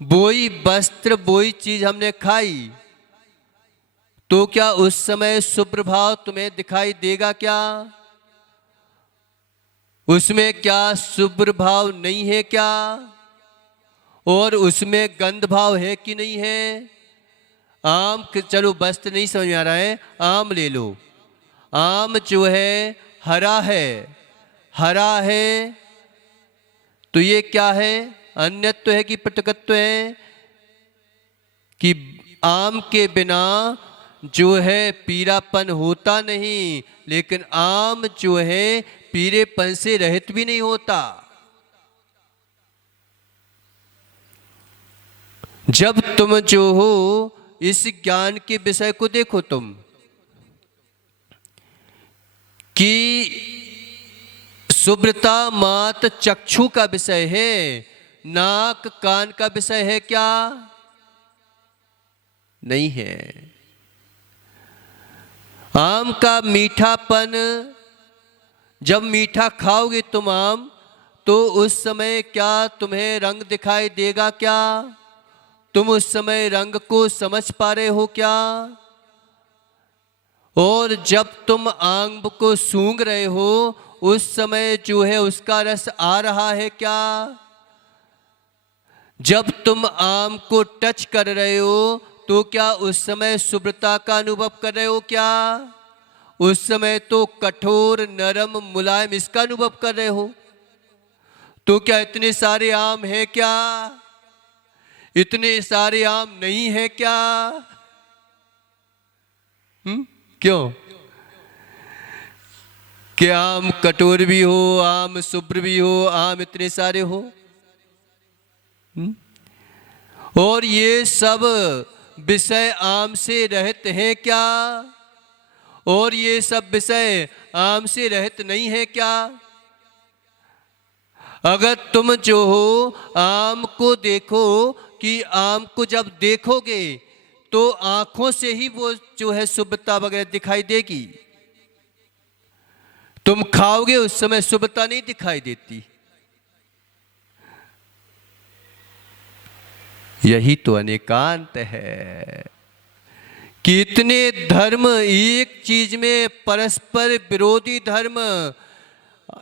वही वस्त्र, वही चीज हमने खाई, तो क्या उस समय शुभ्र भाव तुम्हें दिखाई देगा क्या? उसमें क्या शुभ्र भाव नहीं है क्या? और उसमें गंध भाव है कि नहीं है? आम, चलो वस्त्र नहीं समझ में आ रहा है, आम ले लो। आम जो है हरा है, हरा है, तो ये क्या है? अन्यत्व है कि पृथकत्व है? कि आम के बिना जो है पीरापन होता नहीं, लेकिन आम जो है पीरेपन से रहित भी नहीं होता। जब तुम जो हो इस ज्ञान के विषय को देखो तुम, कि शुभ्रता मात्र चक्षु का विषय है, नाक कान का विषय है क्या? नहीं है। आम का मीठापन, जब मीठा खाओगे तुम आम, तो उस समय क्या तुम्हें रंग दिखाई देगा क्या? तुम उस समय रंग को समझ पा रहे हो क्या? और जब तुम आम को सूंघ रहे हो, उस समय जो है उसका रस आ रहा है क्या? जब तुम आम को टच कर रहे हो, तो क्या उस समय शुभ्रता का अनुभव कर रहे हो क्या? उस समय तो कठोर, नरम, मुलायम इसका अनुभव कर रहे हो। तो क्या इतने सारे आम हैं क्या? इतने सारे आम नहीं है क्या? क्यों? कि आम कठोर भी हो, आम शुभ्र भी हो, आम इतने सारे हो। और ये सब विषय आम से रहित हैं क्या? और ये सब विषय आम से रहित नहीं है क्या? अगर तुम जो हो आम को देखो, कि आम को जब देखोगे तो आंखों से ही वो जो है शुभ्रता वगैरह दिखाई देगी। तुम खाओगे उस समय शुभ्रता नहीं दिखाई देती। यही तो अनेकांत है कि इतने धर्म एक चीज में परस्पर विरोधी धर्म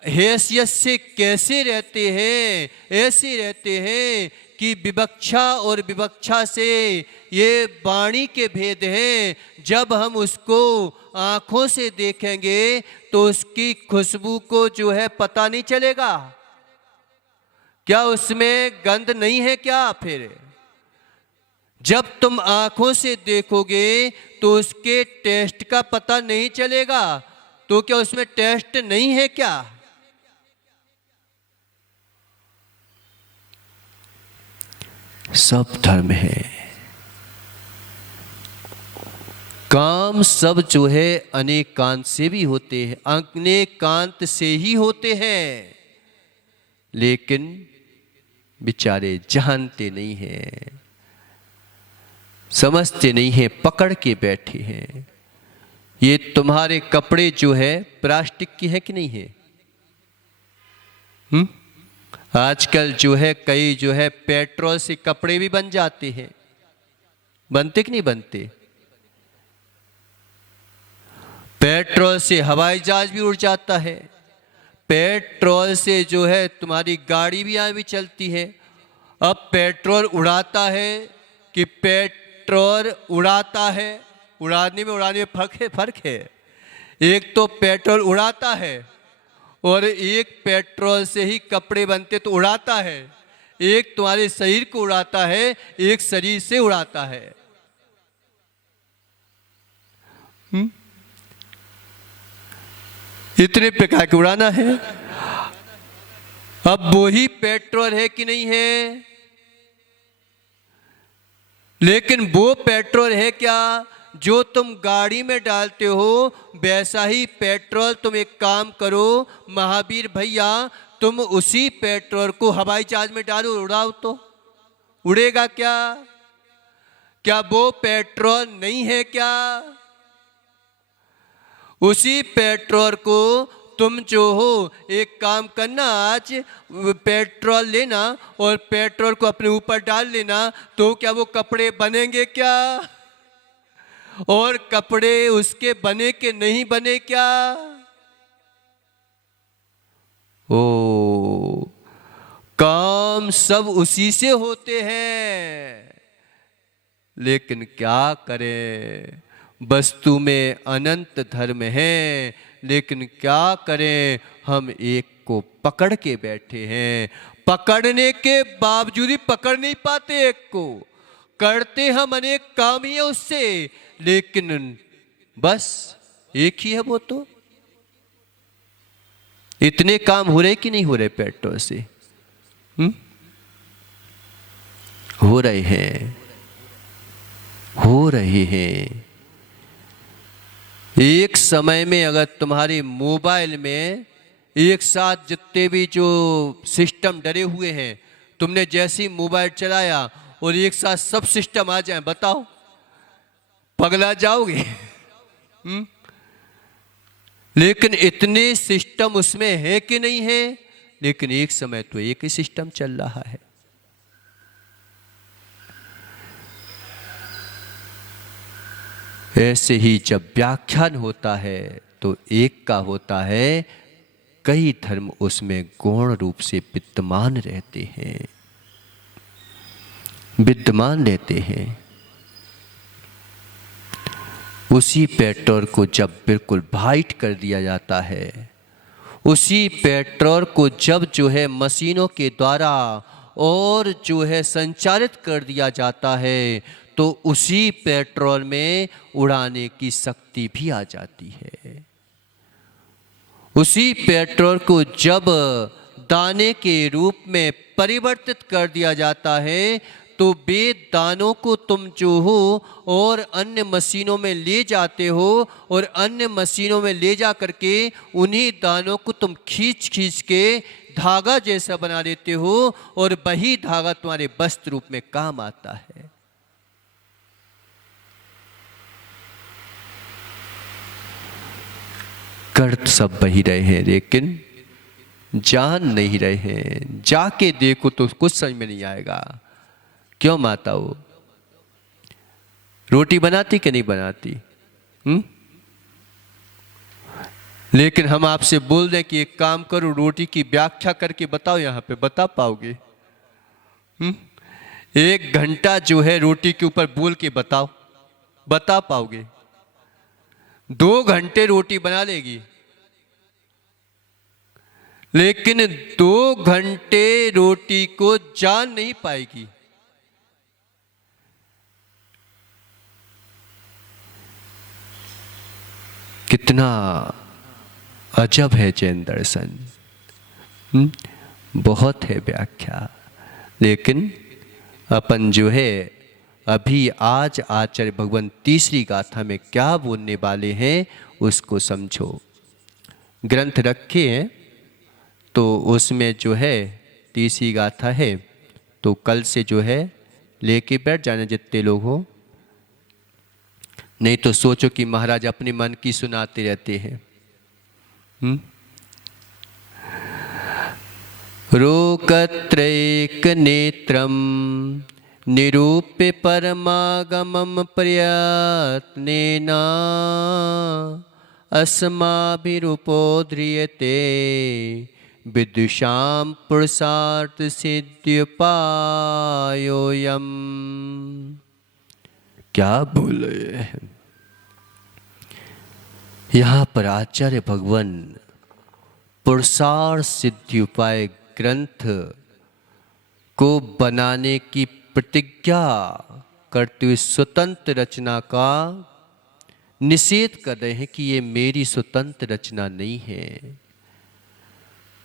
हैसियत से कैसे रहते हैं? ऐसे रहते हैं कि विवक्षा और विवक्षा से ये वाणी के भेद हैं। जब हम उसको आंखों से देखेंगे तो उसकी खुशबू को जो है पता नहीं चलेगा क्या? उसमें गंध नहीं है क्या? फिर जब तुम आंखों से देखोगे तो उसके टेस्ट का पता नहीं चलेगा, तो क्या उसमें टेस्ट नहीं है क्या? सब धर्म है। काम सब जो है अनेकांत से भी होते हैं, अनेकांत से ही होते हैं, लेकिन बेचारे जानते नहीं हैं। समझते नहीं हैं, पकड़ के बैठे हैं। ये तुम्हारे कपड़े जो है प्लास्टिक की है कि नहीं है? आजकल जो है कई जो है पेट्रोल से कपड़े भी बन जाते हैं, बनते कि नहीं बनते? पेट्रोल से हवाई जहाज भी उड़ जाता है, पेट्रोल से जो है तुम्हारी गाड़ी भी यहाँ भी चलती है। अब पेट्रोल उड़ाता है कि पेट्रोल उड़ाता है, उड़ाने में फर्क है। एक तो पेट्रोल उड़ाता है और एक पेट्रोल से ही कपड़े बनते, तो उड़ाता है। एक तुम्हारे शरीर को उड़ाता है, एक शरीर से उड़ाता है। इतने प्रकार के उड़ाना है। अब वो ही पेट्रोल है कि नहीं है? लेकिन वो पेट्रोल है क्या जो तुम गाड़ी में डालते हो? वैसा ही पेट्रोल तुम एक काम करो महावीर भैया, तुम उसी पेट्रोल को हवाई जहाज में डालो, उड़ाओ तो उड़ेगा क्या? क्या वो पेट्रोल नहीं है क्या? उसी पेट्रोल को तुम जो हो एक काम करना, आज पेट्रोल लेना और पेट्रोल को अपने ऊपर डाल लेना, तो क्या वो कपड़े बनेंगे क्या? और कपड़े उसके बने के नहीं बने क्या? ओ, काम सब उसी से होते हैं, लेकिन क्या करें, वस्तु में अनंत धर्म है, लेकिन क्या करें, हम एक को पकड़ के बैठे हैं। पकड़ने के बावजूद भी पकड़ नहीं पाते एक को, करते हम अनेक काम ही है उससे, लेकिन बस एक ही है वो। तो इतने काम हो रहे कि नहीं हो रहे पेट्रोल से? हो रहे हैं, हो रहे हैं। एक समय में अगर तुम्हारे मोबाइल में एक साथ जितने भी जो सिस्टम डरे हुए हैं, तुमने जैसी मोबाइल चलाया और एक साथ सब सिस्टम आ जाए, बताओ पगला जाओगे? लेकिन इतने सिस्टम उसमें है कि नहीं है? लेकिन एक समय तो एक ही सिस्टम चल रहा है। ऐसे ही जब व्याख्यान होता है तो एक का होता है, कई धर्म उसमें गौण रूप से विद्यमान रहते हैं, विद्यमान रहते हैं। उसी पेट्रोल को जब बिल्कुल वाइट कर दिया जाता है, उसी पेट्रोल को जब जो है मशीनों के द्वारा और जो है संचालित कर दिया जाता है, तो उसी पेट्रोल में उड़ाने की शक्ति भी आ जाती है। उसी पेट्रोल को जब दाने के रूप में परिवर्तित कर दिया जाता है, तो वे दानों को तुम जो हो और अन्य मशीनों में ले जाते हो, और अन्य मशीनों में ले जा करके उन्हीं दानों को तुम खींच खींच के धागा जैसा बना देते हो, और वही धागा तुम्हारे वस्त्र रूप में काम आता है। कर सब वही रहे हैं, लेकिन जान नहीं रहे हैं। जाके देखो तो कुछ समझ में नहीं आएगा। क्यों माताओं, रोटी बनाती कि नहीं बनाती? लेकिन हम आपसे बोल दें कि एक काम करो, रोटी की व्याख्या करके बताओ, यहां पे बता पाओगे? 1 घंटा जो है रोटी के ऊपर बोल के बताओ, बता पाओगे? 2 घंटे रोटी बना लेगी, लेकिन 2 घंटे रोटी को जान नहीं पाएगी। कितना अजब है जैन दर्शन। बहुत है व्याख्या, लेकिन अपन जो है अभी आज आचार्य भगवान तीसरी गाथा में क्या बोलने वाले हैं उसको समझो। ग्रंथ रखे हैं तो उसमें जो है तीसरी गाथा है, तो कल से जो है लेके बैठ जाना जितने लोग हो, नहीं तो सोचो कि महाराज अपने मन की सुनाते रहते हैं। रोकत्रैक नेत्रम निरूप्य परमागमम प्रयत्नेन अस्माभिरुपोद्रियते विदुषां पुरुषार्थ सिद्ध्युपायोऽयम्। क्या बोले हैं यहाँ पर आचार्य भगवान पुरुषार्थ सिद्धि उपाय ग्रंथ को बनाने की प्रतिज्ञा करते हुए स्वतंत्र रचना का निषेध कर रहे हैं कि ये मेरी स्वतंत्र रचना नहीं है।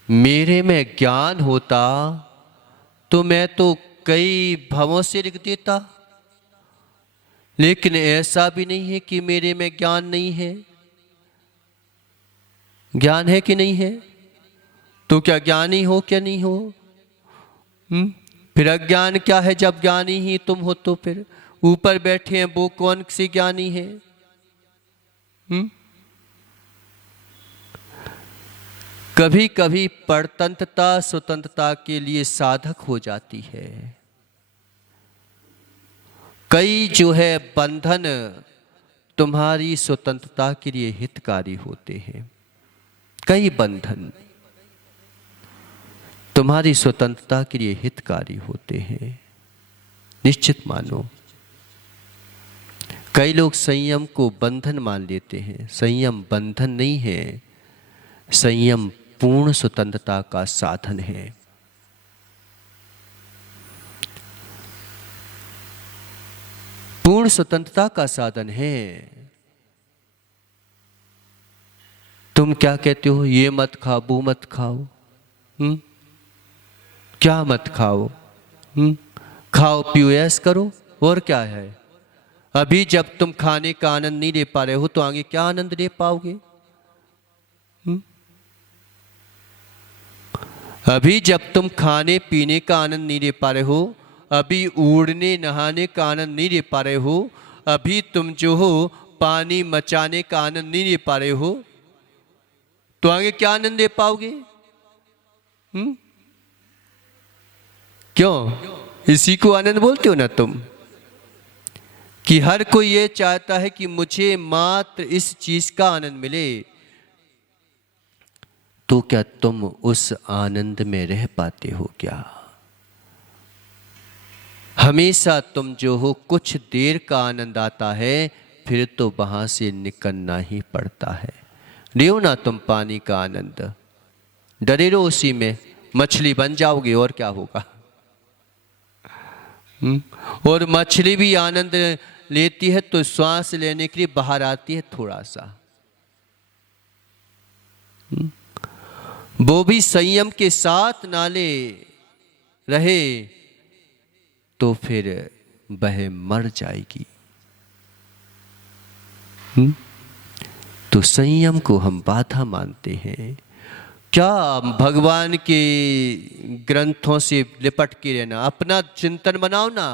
मेरे में ज्ञान होता तो मैं तो कई भवों से लिख देता, लेकिन ऐसा भी नहीं है कि मेरे में ज्ञान नहीं है। ज्ञान है कि नहीं है? तो क्या ज्ञानी हो क्या नहीं हो? फिर अज्ञान क्या है जब ज्ञानी ही तुम हो? तो फिर ऊपर बैठे हैं वो कौन सी ज्ञानी है? कभी कभी परतंत्रता स्वतंत्रता के लिए साधक हो जाती है। कई जो है बंधन तुम्हारी स्वतंत्रता के लिए हितकारी होते हैं। कई बंधन तुम्हारी स्वतंत्रता के लिए हितकारी होते हैं, निश्चित मानो। कई लोग संयम को बंधन मान लेते हैं। संयम बंधन नहीं है, संयम पूर्ण स्वतंत्रता का साधन है। पूर्ण स्वतंत्रता का साधन है। तुम क्या कहते हो? ये मत खाओ, वो मत खाओ। क्या मत खाओ? खाओ पियो ऐश करो, और क्या है? अभी जब तुम खाने का आनंद नहीं ले पा रहे हो तो आगे क्या आनंद ले पाओगे? अभी जब तुम खाने पीने का आनंद नहीं ले पा रहे हो, अभी उड़ने नहाने का आनंद नहीं ले पा रहे हो, अभी तुम जो हो पानी मचाने का आनंद नहीं ले पा रहे हो, तो आगे क्या आनंद ले पाओगे? क्यों? इसी को आनंद बोलते हो ना तुम, कि हर कोई ये चाहता है कि मुझे मात्र इस चीज का आनंद मिले। तो क्या तुम उस आनंद में रह पाते हो क्या? हमेशा तुम जो हो कुछ देर का आनंद आता है, फिर तो वहां से निकलना ही पड़ता है। लियो ना तुम पानी का आनंद, डरे रहो उसी में, मछली बन जाओगे और क्या होगा। और मछली भी आनंद लेती है तो श्वास लेने के लिए बाहर आती है थोड़ा सा। वो भी संयम के साथ ना ले रहे तो फिर वह मर जाएगी। तो संयम को हम बाधा मानते हैं। क्या भगवान के ग्रंथों से लिपट के रहना, अपना चिंतन बनाओ ना।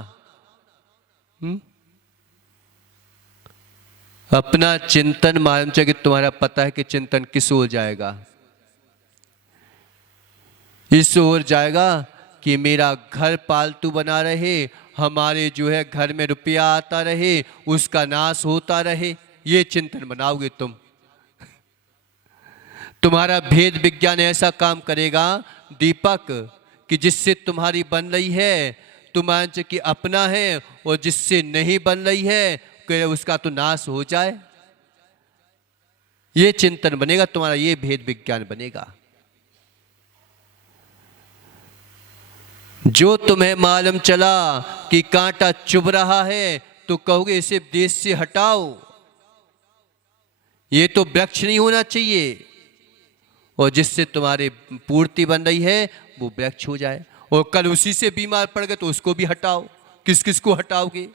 अपना चिंतन मालूम चाहिए कि तुम्हारा पता है कि चिंतन किस ओर जाएगा। इस ओर जाएगा कि मेरा घर पालतू बना रहे, हमारे जो है घर में रुपया आता रहे, उसका नाश होता रहे, ये चिंतन बनाओगे तुम। तुम्हारा भेद विज्ञान ऐसा काम करेगा दीपक कि जिससे तुम्हारी बन रही है तुम मान कि अपना है, और जिससे नहीं बन रही है कि उसका तो नाश हो जाए। ये चिंतन बनेगा तुम्हारा, ये भेद विज्ञान बनेगा। जो तुम्हें मालूम चला कि कांटा चुभ रहा है तो कहोगे इसे देश से हटाओ, ये तो वृक्ष नहीं होना चाहिए, और जिससे तुम्हारी पूर्ति बन रही है वो वृक्ष हो जाए। और कल उसी से बीमार पड़ गए तो उसको भी हटाओ। किस किस को हटाओगे?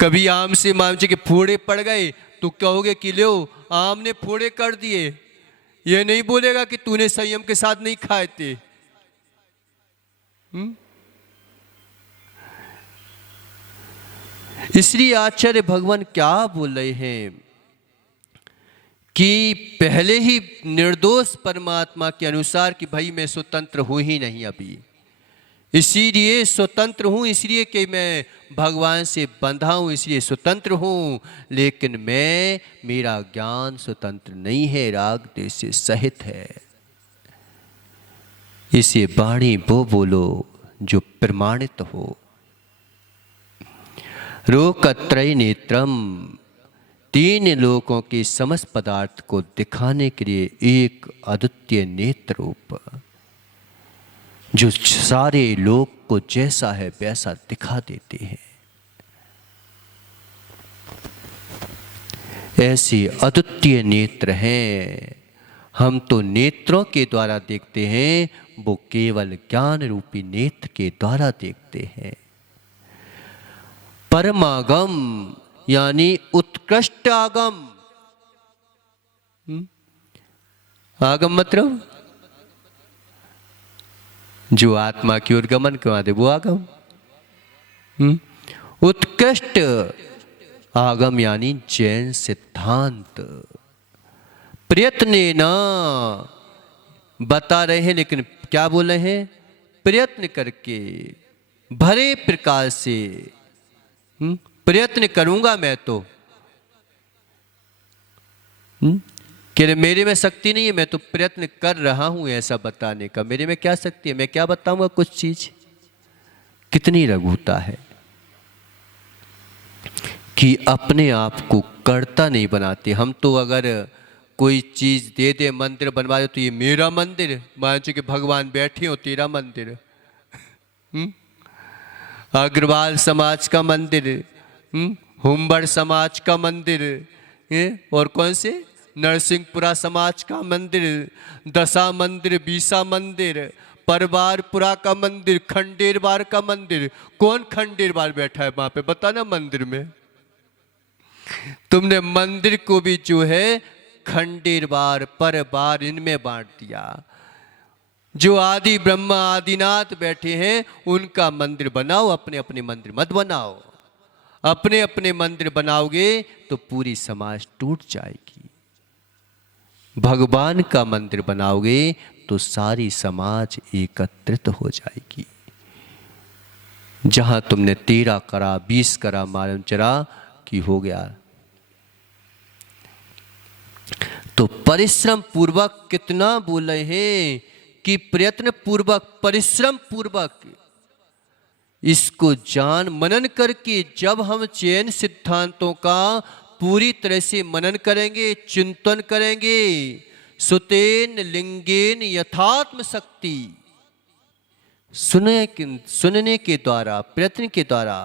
कभी आम से मामचे के फोड़े पड़ गए तो कहोगे कि लो आम ने फोड़े कर दिए, ये नहीं बोलेगा कि तूने संयम के साथ नहीं खाए थे। इसलिए आचार्य भगवान क्या बोल रहे हैं कि पहले ही निर्दोष परमात्मा के अनुसार कि भाई मैं स्वतंत्र हूं ही नहीं अभी, इसीलिए स्वतंत्र हूं, इसलिए कि मैं भगवान से बंधा हूं इसलिए स्वतंत्र हूं, लेकिन मेरा ज्ञान स्वतंत्र नहीं है, राग देश से सहित है। इसे वाणी वो बोलो जो प्रमाणित हो। लोकत्रय नेत्रम, तीन लोकों के समस्त पदार्थ को दिखाने के लिए एक अद्वितीय नेत्र रूप, जो सारे लोक को जैसा है वैसा दिखा देते हैं। ऐसे अद्वितीय नेत्र हैं। हम तो नेत्रों के द्वारा देखते हैं, वो केवल ज्ञान रूपी नेत्र के द्वारा देखते हैं। परमागम यानी उत्कृष्ट आगम। आगम मतलब जो आत्मा की ओर गमन करवा दे वो आगम। उत्कृष्ट आगम यानी जैन सिद्धांत। प्रयत्न न बता रहे हैं, लेकिन क्या बोल रहे हैं? प्रयत्न करके भरे प्रकार से प्रयत्न करूंगा मैं तो, कि मेरे में शक्ति नहीं है, मैं तो प्रयत्न कर रहा हूं ऐसा बताने का। मेरे में क्या शक्ति है, मैं क्या बताऊंगा कुछ चीज। कितनी रघुता है कि अपने आप को कर्ता नहीं बनाते। हम तो अगर कोई चीज दे दे, मंदिर बनवा दे, तो ये मेरा मंदिर, मान कि भगवान बैठे हो, तेरा मंदिर। अग्रवाल समाज का मंदिर, हुम्बड़ समाज का मंदिर, और कौन से नरसिंहपुरा समाज का मंदिर, दशा मंदिर, बीसा मंदिर, परवारपुरा का मंदिर, खंडेरवार का मंदिर। कौन खंडेरवार बैठा है वहां पे, बताना मंदिर में। तुमने मंदिर को भी जो है खंडेरवार परवार इनमें बांट दिया। जो आदि ब्रह्मा आदिनाथ बैठे हैं उनका मंदिर बनाओ, अपने अपने मंदिर मत बनाओ। अपने अपने मंदिर बनाओगे तो पूरी समाज टूट जाएगी। भगवान का मंदिर बनाओगे तो सारी समाज एकत्रित हो जाएगी। जहां तुमने 13 करा 20 करा मालूम चला कि हो गया। तो परिश्रम पूर्वक कितना बोल रहे हैं कि प्रयत्न पूर्वक परिश्रम पूर्वक इसको जान मनन करके, जब हम चयन सिद्धांतों का पूरी तरह से मनन करेंगे, चिंतन करेंगे, सुतेन लिंगेन यथात्म शक्ति, सुनने के द्वारा, प्रयत्न के द्वारा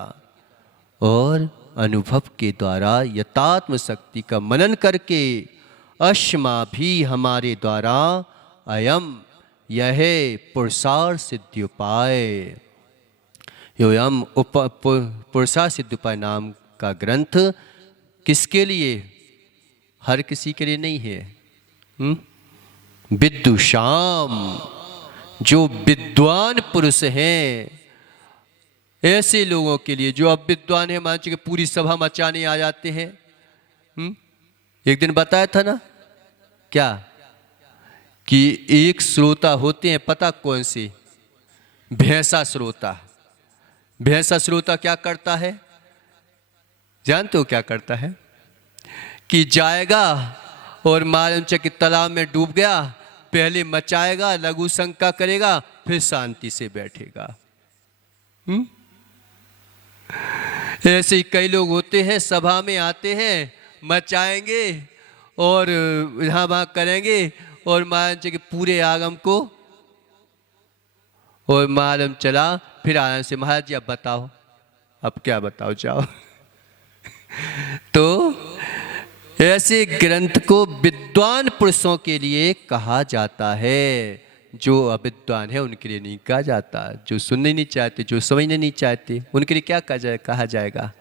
और अनुभव के द्वारा यथात्म शक्ति का मनन करके, अश्मा भी हमारे द्वारा अयम यह पुरुषार्थ सिद्धि उपाय, योयम पुरुषार्थ सिद्धि उपाय नाम का ग्रंथ किसके लिए? हर किसी के लिए नहीं है। विद्युषाम, जो विद्वान पुरुष हैं, ऐसे लोगों के लिए जो अब विद्वान है, मान चुके पूरी सभा मचाने आ जाते हैं। एक दिन बताया था ना क्या कि एक श्रोता होते हैं, पता कौन से? भैंसा श्रोता। भैंसा श्रोता क्या करता है? जानते हो क्या करता है? कि जाएगा और मालूम कि तालाब में डूब गया, पहले मचाएगा, लघु शंका करेगा, फिर शांति से बैठेगा। ऐसे ही कई लोग होते हैं, सभा में आते हैं, मचाएंगे और यहाँ वहाँ करेंगे, और मालूम कि पूरे आगम को, और मालूम चला फिर आराम से, महाराज जी अब बताओ, अब क्या बताओ, जाओ। तो ऐसे ग्रंथ को विद्वान पुरुषों के लिए कहा जाता है, जो अविद्वान है उनके लिए नहीं कहा जाता। जो सुनने नहीं चाहते, जो समझने नहीं चाहते, उनके लिए क्या कहा जाएगा?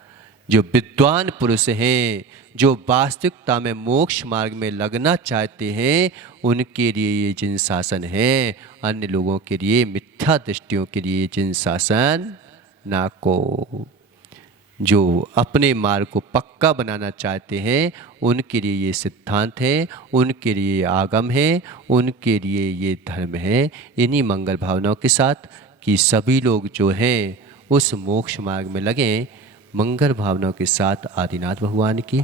जो विद्वान पुरुष हैं, जो वास्तविकता में मोक्ष मार्ग में लगना चाहते हैं, उनके लिए ये जिन शासन है। अन्य लोगों के लिए, मिथ्या दृष्टियों के लिए जिन शासन ना को। जो अपने मार्ग को पक्का बनाना चाहते हैं उनके लिए ये सिद्धांत है, उनके लिए आगम है, उनके लिए ये धर्म है। इन्हीं मंगल भावनाओं के साथ कि सभी लोग जो हैं उस मोक्ष मार्ग में लगें, मंगल भावनाओं के साथ आदिनाथ भगवान की